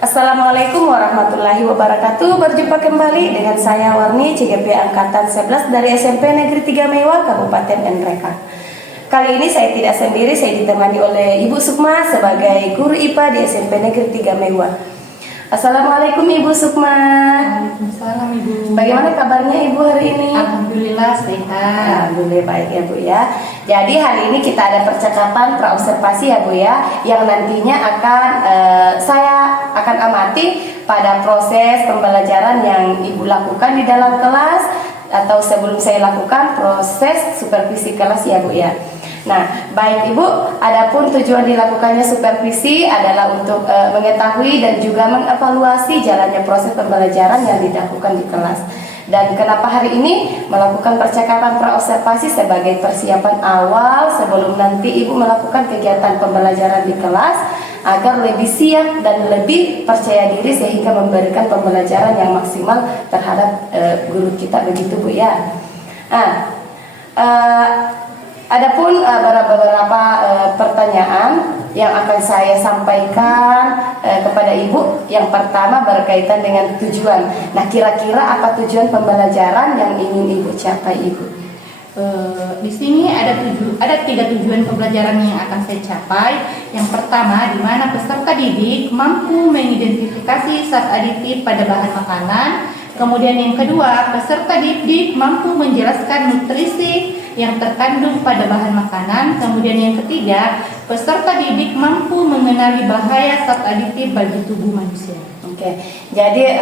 Assalamualaikum warahmatullahi wabarakatuh. Berjumpa kembali dengan saya Warni, CGP Angkatan 11 dari SMP Negeri 3 Meiwa, Kabupaten Nrekang. Kali ini saya tidak sendiri, saya ditemani oleh Ibu Sukma sebagai guru IPA di SMP Negeri 3 Meiwa. Assalamualaikum Ibu Sukma. Waalaikumsalam Ibu. Bagaimana kabarnya Ibu hari ini? Alhamdulillah sehat. Alhamdulillah baik ya Bu ya. Jadi hari ini kita ada percakapan praobservasi ya Bu ya, yang nantinya saya akan amati pada proses pembelajaran yang Ibu lakukan di dalam kelas atau sebelum saya lakukan proses supervisi kelas ya Bu ya. Nah, baik Ibu, adapun tujuan dilakukannya supervisi adalah untuk mengetahui dan juga mengevaluasi jalannya proses pembelajaran yang dilakukan di kelas. Dan kenapa hari ini melakukan percakapan praobservasi sebagai persiapan awal sebelum nanti Ibu melakukan kegiatan pembelajaran di kelas agar lebih siap dan lebih percaya diri sehingga memberikan pembelajaran yang maksimal terhadap guru kita, begitu Bu ya. Adapun beberapa pertanyaan yang akan saya sampaikan kepada Ibu. Yang pertama berkaitan dengan tujuan. Nah, kira-kira apa tujuan pembelajaran yang ingin Ibu capai Ibu? Di sini ada 3 tujuan pembelajaran yang akan saya capai. Yang pertama, di mana peserta didik mampu mengidentifikasi zat aditif pada bahan makanan. Kemudian yang kedua, peserta didik mampu menjelaskan nutrisi yang terkandung pada bahan makanan. Kemudian yang ketiga, peserta didik mampu mengenali bahaya zat aditif bagi tubuh manusia. Oke, jadi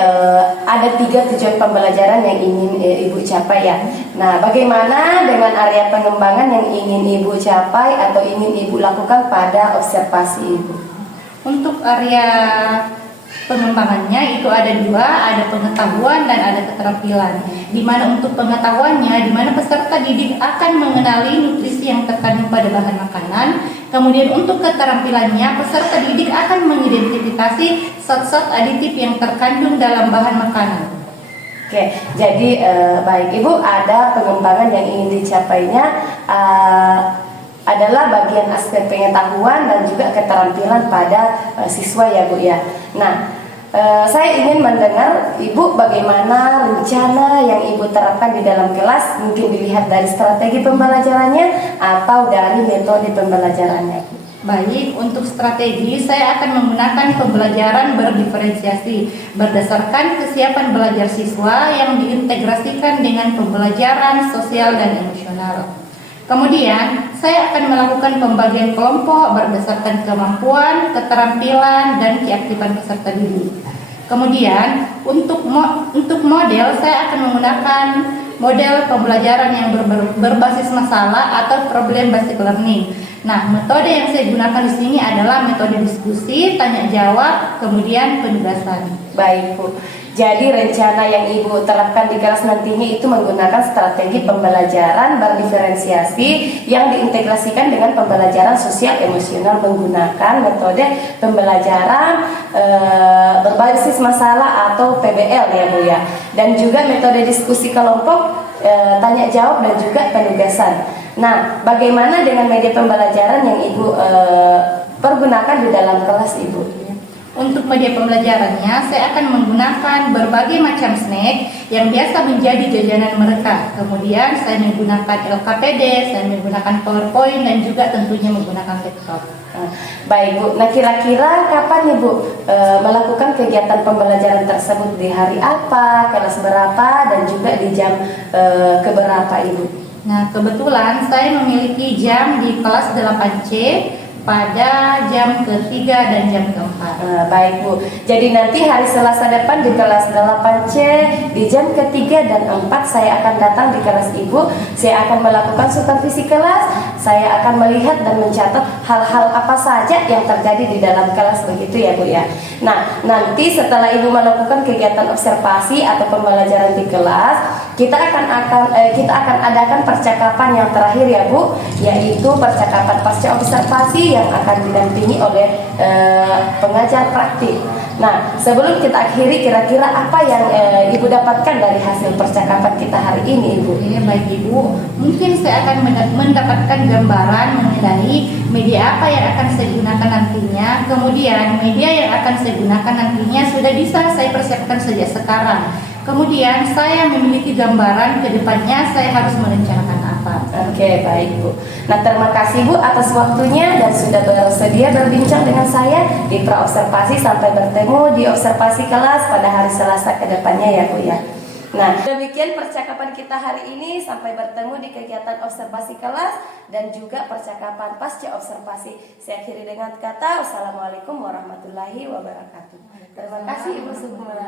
ada 3 tujuan pembelajaran yang ingin Ibu capai ya. Nah, bagaimana dengan area pengembangan yang ingin Ibu capai atau ingin Ibu lakukan pada observasi Ibu? Untuk area pengembangannya itu ada 2, ada pengetahuan dan ada keterampilan. Di mana untuk pengetahuannya, di mana peserta didik akan mengenali nutrisi yang terkandung pada bahan makanan. Kemudian untuk keterampilannya, peserta didik akan mengidentifikasi zat-zat aditif yang terkandung dalam bahan makanan. Oke, jadi baik Ibu, ada pengembangan yang ingin dicapainya adalah bagian aspek pengetahuan dan juga keterampilan pada siswa ya Bu ya. Nah, saya ingin mendengar Ibu bagaimana rencana yang Ibu terapkan di dalam kelas, mungkin dilihat dari strategi pembelajarannya atau dari metode pembelajarannya. Baik, untuk strategi saya akan menggunakan pembelajaran berdiferensiasi berdasarkan kesiapan belajar siswa yang diintegrasikan dengan pembelajaran sosial dan emosional. Kemudian, saya akan melakukan pembagian kelompok berdasarkan kemampuan, keterampilan, dan keaktifan peserta didik. Kemudian, untuk model, saya akan menggunakan model pembelajaran yang berbasis masalah atau problem based learning. Nah, metode yang saya gunakan di sini adalah metode diskusi, tanya jawab, kemudian penugasan. Baik Bu. Jadi rencana yang Ibu terapkan di kelas nantinya itu menggunakan strategi pembelajaran berdiferensiasi yang diintegrasikan dengan pembelajaran sosial emosional menggunakan metode pembelajaran berbasis masalah atau PBL ya Bu ya. Dan juga metode diskusi kelompok, tanya jawab dan juga penugasan. Nah, bagaimana dengan media pembelajaran yang Ibu pergunakan di dalam kelas Ibu? Untuk media pembelajarannya, saya akan menggunakan berbagai macam snack yang biasa menjadi jajanan mereka. Kemudian saya menggunakan LKPD, saya menggunakan PowerPoint, dan juga tentunya menggunakan laptop. Baik Bu, nah kira-kira kapan Ibu melakukan kegiatan pembelajaran tersebut, di hari apa, kelas berapa, dan juga di jam keberapa Ibu? Nah, kebetulan saya memiliki jam di kelas 8C pada jam ketiga dan jam keempat. Baik Bu, jadi nanti hari Selasa depan di kelas 8C di jam ketiga dan 4 saya akan datang di kelas Ibu. Saya akan melakukan supervisi kelas. Saya akan melihat dan mencatat hal-hal apa saja yang terjadi di dalam kelas, begitu ya Bu ya. Nah, nanti setelah Ibu melakukan kegiatan observasi atau pembelajaran di kelas, kita akan adakan percakapan yang terakhir ya Bu, yaitu percakapan pasca observasi yang akan didampingi oleh pengajar praktik. Nah, sebelum kita akhiri, kira-kira apa yang Ibu dapatkan dari hasil percakapan kita hari ini, Ibu? Oke, baik Ibu. Mungkin saya akan mendapatkan gambaran mengenai media apa yang akan saya gunakan nantinya. Kemudian media yang akan saya gunakan nantinya sudah bisa saya persiapkan sejak sekarang. Kemudian saya memiliki gambaran ke depannya saya harus merencanakan apa. Oke, baik Bu. Nah, terima kasih Bu atas waktunya dan sudah bersedia berbincang dengan saya di Praobservasi. Sampai bertemu di observasi kelas pada hari Selasa ke depannya ya Bu ya. Nah, demikian percakapan kita hari ini. Sampai bertemu di kegiatan observasi kelas dan juga percakapan pasca observasi. Saya akhiri dengan kata wassalamualaikum warahmatullahi wabarakatuh. Terima kasih Ibu semua.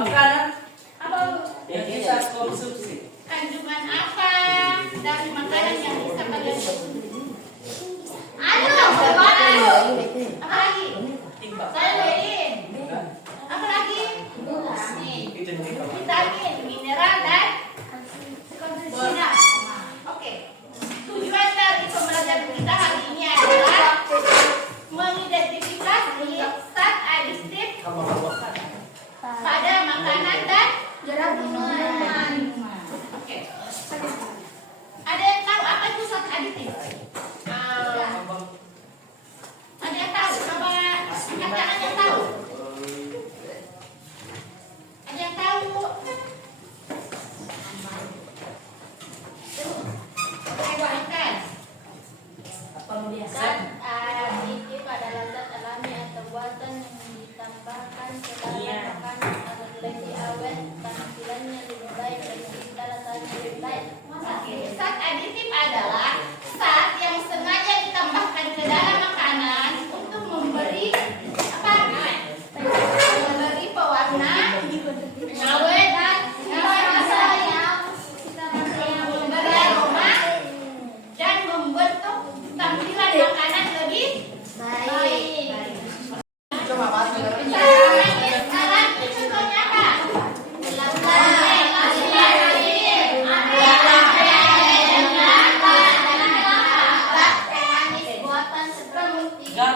Makanan yang kita konsumsi. Kan juga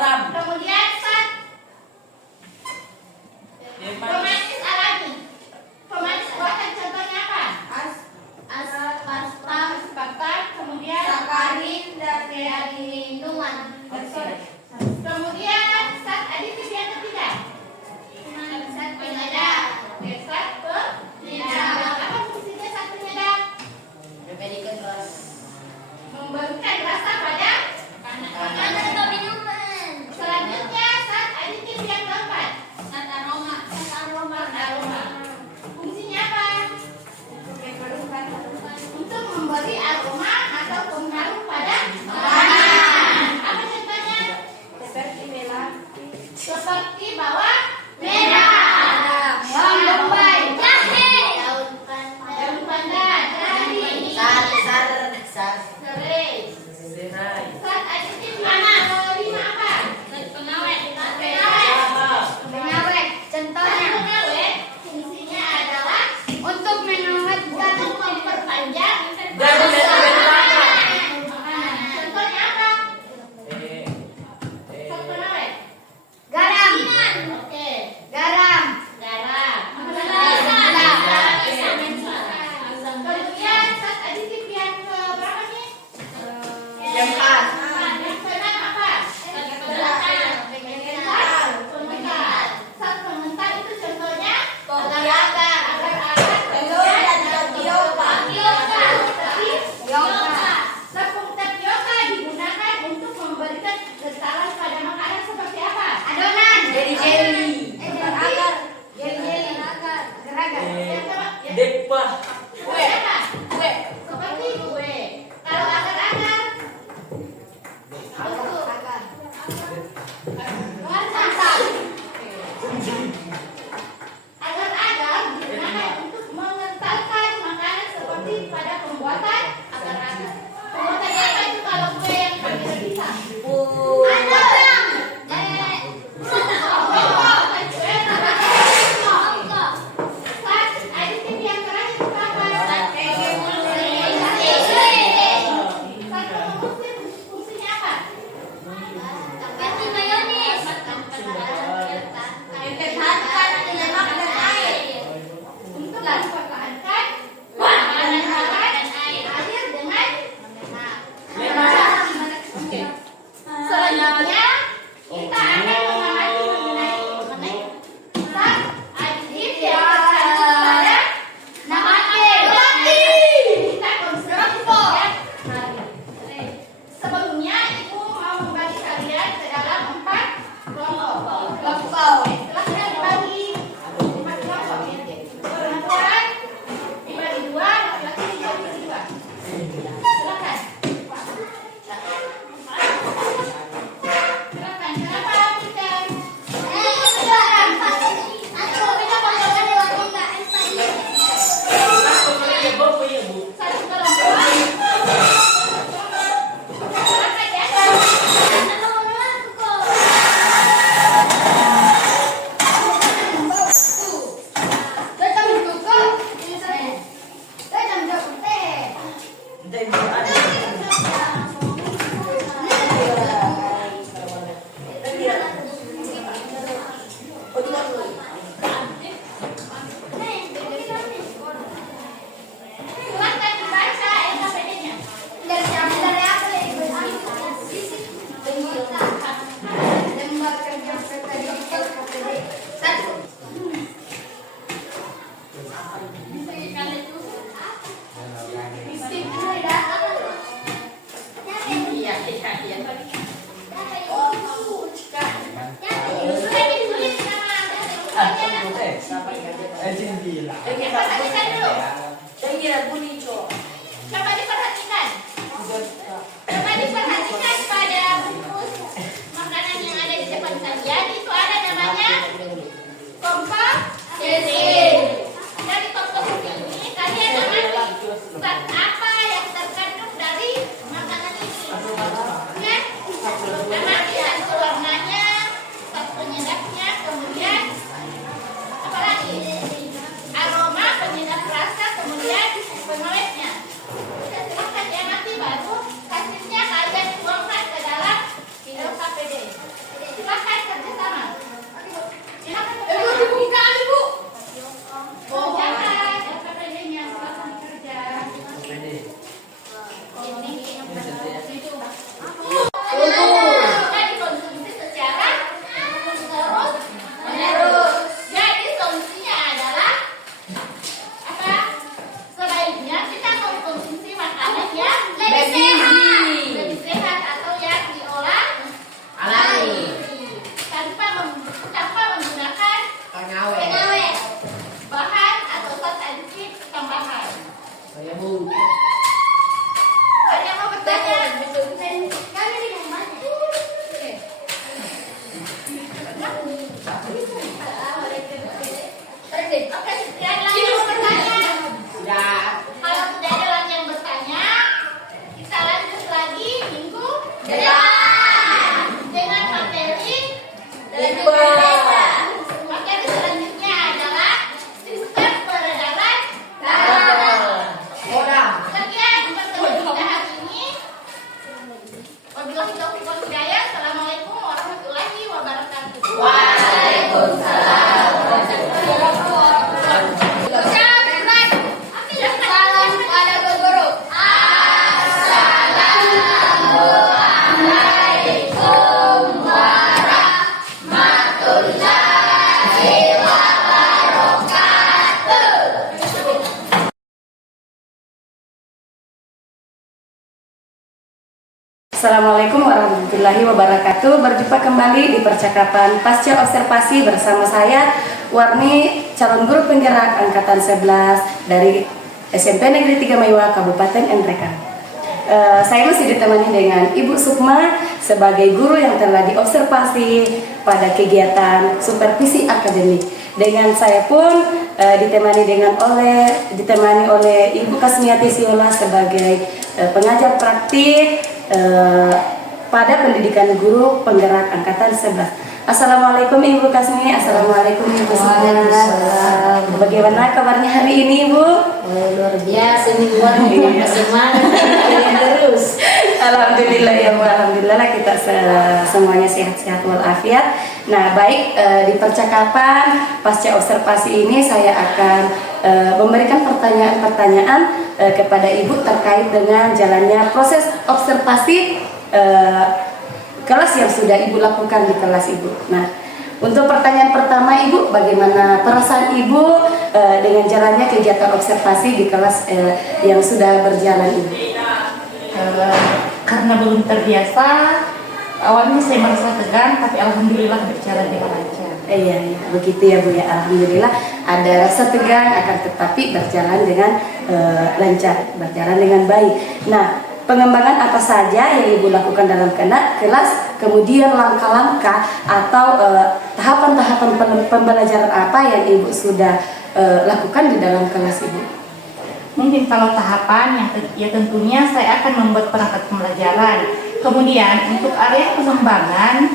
Kemudian sat pemanis alami. Pemanis buatan contohnya apa? Aspartam, kemudian Sakarin dan kandungan. kemudian zat aditif yang ketiga. Zat penyedap. Oke, zat penyedap. Apa fungsinya zat penyedap? Memberikan rasa pada makanan atau minuman. Selanjutnya zat aditif yang keempat. Zat aroma. Aroma. Fungsinya apa? Untuk memberi aroma atau pengaruh pada makanan. Apa contohnya? Seperti bawang merah, bawang bombay, jahe, daun pandan, serai. Zat aditif yang kelima apa? Pengawet. Pengawet. Contohnya Pengawet fungsinya adalah untuk menguatkan untuk memperpanjang makanan. Contohnya apa? Zat pengawet. garam. Oke. Garam. Garam. Garam. Kemudian zat aditif yang keberapa nih? Yang khas. Yang keenam apa? Pengental. Zat pengental itu contohnya Agar-agar. Telur dan tapioka. Tepung tapioka digunakan untuk memberikan kekentalan pada makanan seperti apa? Adonan. Jelly. Agar. Jelly. Agar. Yang apa? Yang Depah. seperti apa? Seperti kue. Kalau agar-agar agar-agar digunakan untuk mengentalkan makanan seperti pada pembuatan agar-agar. Pembuatan apa itu kalau kue yang tidak bisa? Zat aditif yang terakhir itu apa? Zat pengusir fungsinya apa? Untuk mempertahankan makanan air dengan selanjutnya kita akan mengamati mengenai zat aditif yang terkandung pada kita konsumsi setiap hari. Sebelumnya ibu mau membagi kalian ke dalam 4 kelompok. Silahkan dibagi 4 kelompok ya. Perempuan dibagi 2, laki-laki dibagi 2. Silakan. Silakan. Kenapa kita? Satu kelompok. Silakan ya. Silakan dibaca SKPD-nya. Sudah ditulis nama perhatikan dulu. Coba diperhatikan. Coba diperhatikan pada bungkus makanan yang ada di depan kalian. Itu ada namanya komposisi. Dari komposisi ini kalian amati zat apa yang terkandung dari makanan ini. Ya, amati satu warnanya, satu penyedapnya, kemudian apa lagi? Aroma, penyedap rasa, kemudian pengawet Oke, sekian lanjut bertanya. Kalau tidak ada lagi yang bertanya, kita lanjut lagi minggu depan dengan materi materi selanjutnya adalah sistem peredaran darah. Sekian pertemuan kita hari ini. Wabillahi taufiq wal hidayah. Assalamualaikum warahmatullahi wabarakatuh. Waalaikumsalam warahmatullahi wabarakatuh. Salam pada Bu Guru. Assalamualaikum warahmatullahi wabarakatuh. Assalamualaikum warahmatullahi wabarakatuh. Berjumpa kembali di percakapan pasca observasi bersama saya Warni, calon guru penggerak angkatan 11 dari SMP Negeri 3 Maiwa, Kabupaten Ntreka. Saya masih ditemani dengan Ibu Sukma sebagai guru yang telah diobservasi pada kegiatan supervisi akademik. Dengan saya pun ditemani oleh Ibu Kasmiati Siola sebagai pengajar praktik pada pendidikan guru penggerak angkatan 11. Assalamualaikum Ibu Kasmi. Assalamualaikum Ibu Sukma. Bagaimana kabarnya hari ini Ibu? Luar biasa nih semangat terus. Alhamdulillah ya Bu, alhamdulillah kita semuanya sehat-sehat walafiat. Nah baik, di percakapan pasca observasi ini saya akan memberikan pertanyaan-pertanyaan kepada Ibu terkait dengan jalannya proses observasi kelas yang sudah Ibu lakukan di kelas Ibu. Nah, untuk pertanyaan pertama Ibu, bagaimana perasaan Ibu dengan jalannya kegiatan observasi di kelas yang sudah berjalan Ibu? Karena belum terbiasa, awalnya saya merasa tegang, tapi alhamdulillah berjalan dengan lancar. Iya, begitu ya Bu ya. Alhamdulillah ada rasa tegang akan tetapi berjalan dengan lancar, berjalan dengan baik. Nah, pengembangan apa saja yang Ibu lakukan dalam kelas, kemudian langkah-langkah atau tahapan-tahapan pembelajaran apa yang Ibu sudah lakukan di dalam kelas Ibu? Mungkin kalau tahapan ya tentunya saya akan membuat perangkat pembelajaran. Kemudian untuk area pengembangan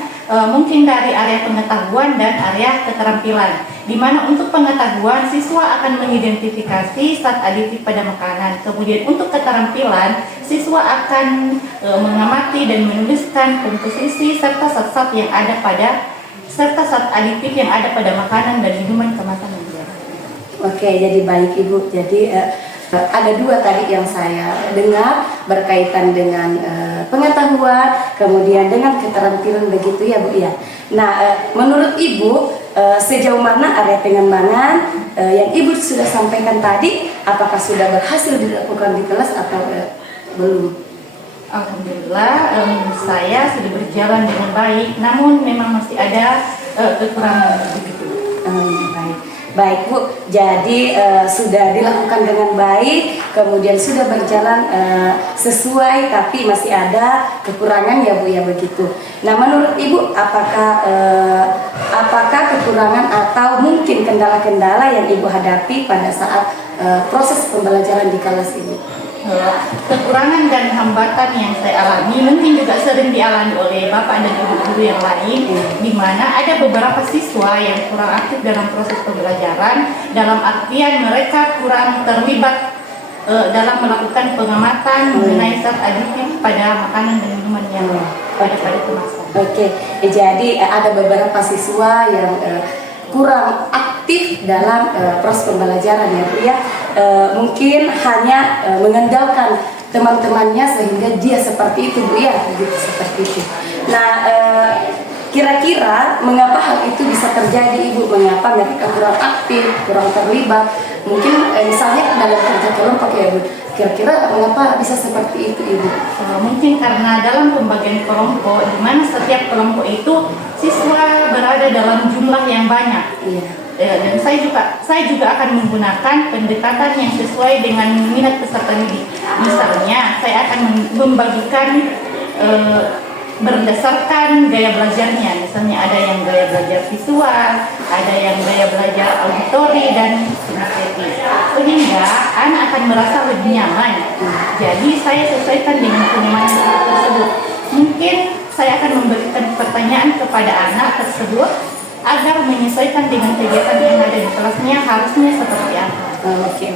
mungkin dari area pengetahuan dan area keterampilan, di mana untuk pengetahuan siswa akan mengidentifikasi zat aditif pada makanan. Kemudian untuk keterampilan siswa akan mengamati dan menuliskan komposisi serta zat-zat yang ada pada zat aditif yang ada pada makanan dan minuman kemasan yang dijaga. Oke, jadi baik Ibu. Jadi ada dua tadi yang saya dengar berkaitan dengan pengetahuan, kemudian dengan keterampilan begitu ya Bu ya. Nah, menurut Ibu sejauh mana area pengembangan yang Ibu sudah sampaikan tadi, apakah sudah berhasil dilakukan di kelas atau belum? Alhamdulillah saya sudah berjalan dengan baik, namun memang masih ada kekurangan begitu. Baik Bu, jadi sudah dilakukan dengan baik, kemudian sudah berjalan sesuai, tapi masih ada kekurangan ya Bu ya begitu. Nah menurut Ibu apakah kekurangan atau mungkin kendala-kendala yang Ibu hadapi pada saat proses pembelajaran di kelas ini? Kekurangan dan hambatan yang saya alami mungkin juga sering dialami oleh Bapak dan Ibu-Ibu yang lain, di mana ada beberapa siswa yang kurang aktif dalam proses pembelajaran, dalam artian mereka kurang terlibat dalam melakukan pengamatan mengenai zat aditif pada makanan dan minuman yang pada kemasan. Oke, jadi ada beberapa siswa yang kurang aktif dalam proses pembelajaran ya Bu ya. Mungkin hanya mengandalkan teman-temannya sehingga dia seperti itu Bu ya, gitu, seperti itu. Nah, kira-kira mengapa hal itu bisa terjadi Ibu? Mengapa mereka kurang aktif, kurang terlibat? Mungkin misalnya dalam kerja kelompok ya Bu. Kira-kira mengapa bisa seperti itu Ibu? Mungkin karena dalam pembagian kelompok, di mana setiap kelompok itu siswa berada dalam jumlah yang banyak. Iya. Dan saya juga akan menggunakan pendekatan yang sesuai dengan minat peserta didik. Misalnya, saya akan membagikan berdasarkan gaya belajarnya. Misalnya ada yang gaya belajar visual, ada yang gaya belajar auditori dan kinestetik. Sehingga anak akan merasa lebih nyaman. Jadi saya sesuaikan dengan kenyamanan anak tersebut. Mungkin saya akan memberikan pertanyaan kepada anak tersebut agar menyesuaikan dengan kegiatan yang ada di kelasnya harusnya seperti apa. Oke.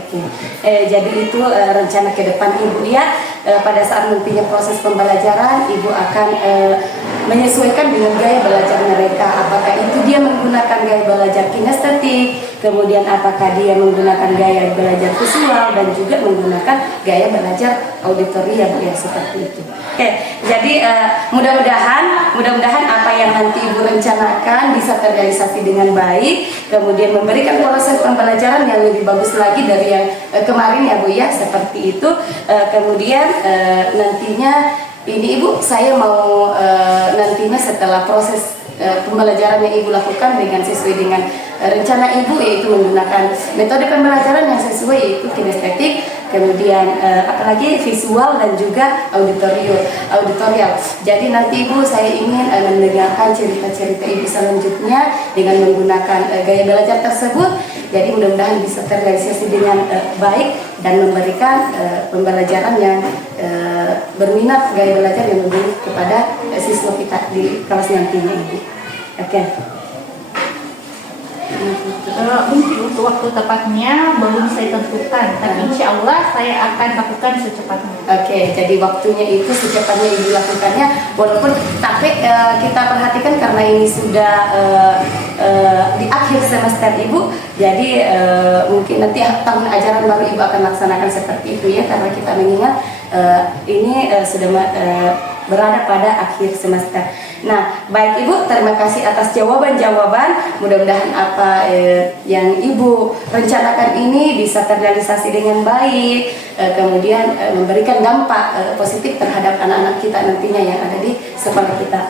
Jadi itu rencana ke depan Ibu ya. Pada saat nantinya proses pembelajaran, Ibu akan menyesuaikan dengan gaya belajar mereka. Apakah itu dia menggunakan gaya belajar kinestetik, kemudian apakah dia menggunakan gaya belajar visual, dan juga menggunakan gaya belajar auditori ya Bu ya, seperti itu. Oke, jadi mudah-mudahan apa yang nanti Ibu rencanakan bisa terrealisasi dengan baik, kemudian memberikan proses pembelajaran yang lebih bagus lagi dari yang kemarin ya Bu ya, seperti itu. Kemudian nantinya ini Ibu, saya mau nantinya setelah proses pembelajaran yang Ibu lakukan dengan sesuai dengan rencana Ibu, yaitu menggunakan metode pembelajaran yang sesuai, yaitu kinestetik, kemudian apalagi visual dan juga auditorial. Jadi nanti Ibu, saya ingin mendengarkan cerita-cerita Ibu selanjutnya dengan menggunakan gaya belajar tersebut. Jadi mudah-mudahan bisa terrealisasi dengan baik dan memberikan pembelajaran yang berminat, gaya belajar yang lebih kepada siswa kita di kelas nantinya Ibu. Oke. Mungkin untuk waktu tepatnya belum saya tentukan, tapi insya Allah saya akan lakukan secepatnya. Oke, jadi waktunya itu secepatnya Ibu lakukannya, walaupun tapi kita perhatikan karena ini sudah di akhir semester Ibu, jadi mungkin nanti tahun ajaran baru Ibu akan laksanakan seperti itu ya, karena kita mengingat ini sudah berada pada akhir semester. Nah, baik Ibu, terima kasih atas jawaban-jawaban. Mudah-mudahan apa yang Ibu rencanakan ini bisa terrealisasi dengan baik, kemudian memberikan dampak positif terhadap anak-anak kita nantinya yang ada di sekolah kita.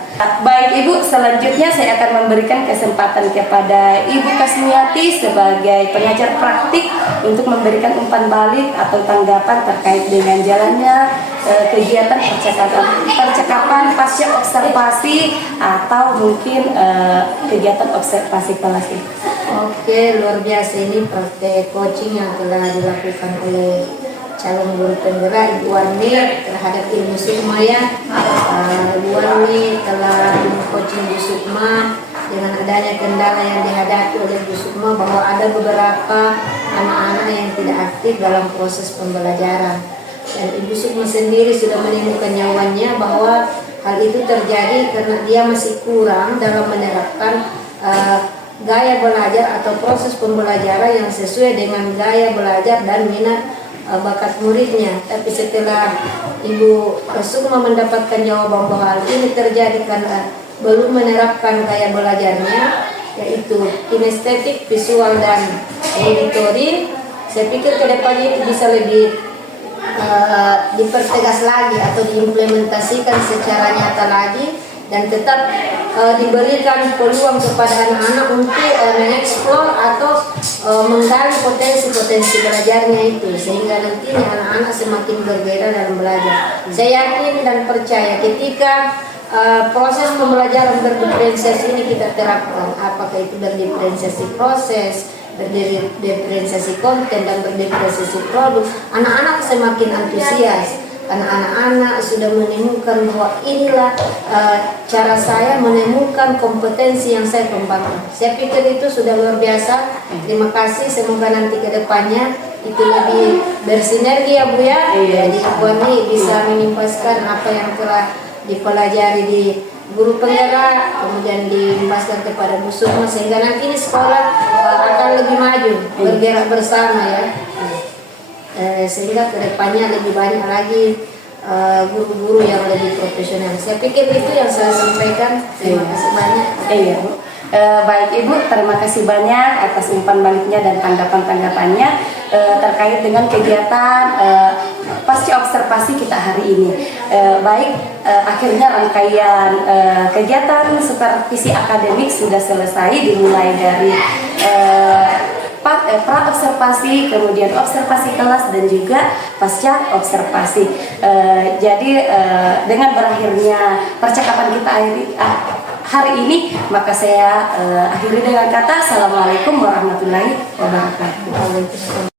Baik Ibu, selanjutnya saya akan memberikan kesempatan kepada Ibu Kasmiati sebagai pengajar praktik untuk memberikan umpan balik atau tanggapan terkait dengan jalannya kegiatan percakapan pasca observasi atau mungkin kegiatan observasi kelas ini. Oke, luar biasa ini praktek coaching yang telah dilakukan oleh calon guru penggerak Ibu Warni terhadap ilmu Sukma ya. Ibu Warni telah coaching di Sukma dengan adanya kendala yang dihadapi oleh Bu Sukma bahwa ada beberapa anak-anak yang tidak aktif dalam proses pembelajaran. Dan Ibu Sukma sendiri sudah menemukan nyawannya bahwa hal itu terjadi karena dia masih kurang dalam menerapkan gaya belajar atau proses pembelajaran yang sesuai dengan gaya belajar dan minat bakat muridnya. Tapi setelah Ibu Sukma mendapatkan jawaban bahwa hal ini terjadi karena belum menerapkan gaya belajarnya, yaitu kinestetik, visual, dan auditori, saya pikir kedepannya itu bisa lebih dipertegas lagi atau diimplementasikan secara nyata lagi, dan tetap diberikan peluang kepada anak-anak untuk mengeksplor atau menggali potensi-potensi belajarnya itu, sehingga nantinya anak-anak semakin berbeda dalam belajar. Saya yakin dan percaya ketika proses pembelajaran berdiferensiasi ini kita terapkan, apakah itu berdiferensiasi proses, berdiferensiasi konten, dan berdiferensiasi produk, anak-anak semakin antusias karena anak-anak sudah menemukan bahwa inilah cara saya menemukan kompetensi yang saya kembangkan. Saya pikir itu sudah luar biasa. Terima kasih, semoga nanti ke depannya itu lebih bersinergi ya Bu ya. Jadi Bu Ani bisa mengimpaskan apa yang telah dipelajari di guru penggerak, kemudian dilimpahkan kepada Bu Sukma, sehingga nanti di sekolah akan lebih maju, bergerak bersama ya. Sehingga kedepannya lebih banyak lagi guru-guru yang lebih profesional. Saya pikir itu yang saya sampaikan. Terima kasih banyak. Iya Bu. Baik Ibu, terima kasih banyak atas umpan baliknya dan tanggapan-tanggapannya terkait dengan kegiatan pasca observasi kita hari ini. Akhirnya rangkaian kegiatan supervisi akademik sudah selesai, dimulai dari pra observasi, kemudian observasi kelas dan juga pasca observasi. Jadi dengan berakhirnya percakapan kita hari ini, maka saya akhiri dengan kata Assalamualaikum warahmatullahi wabarakatuh.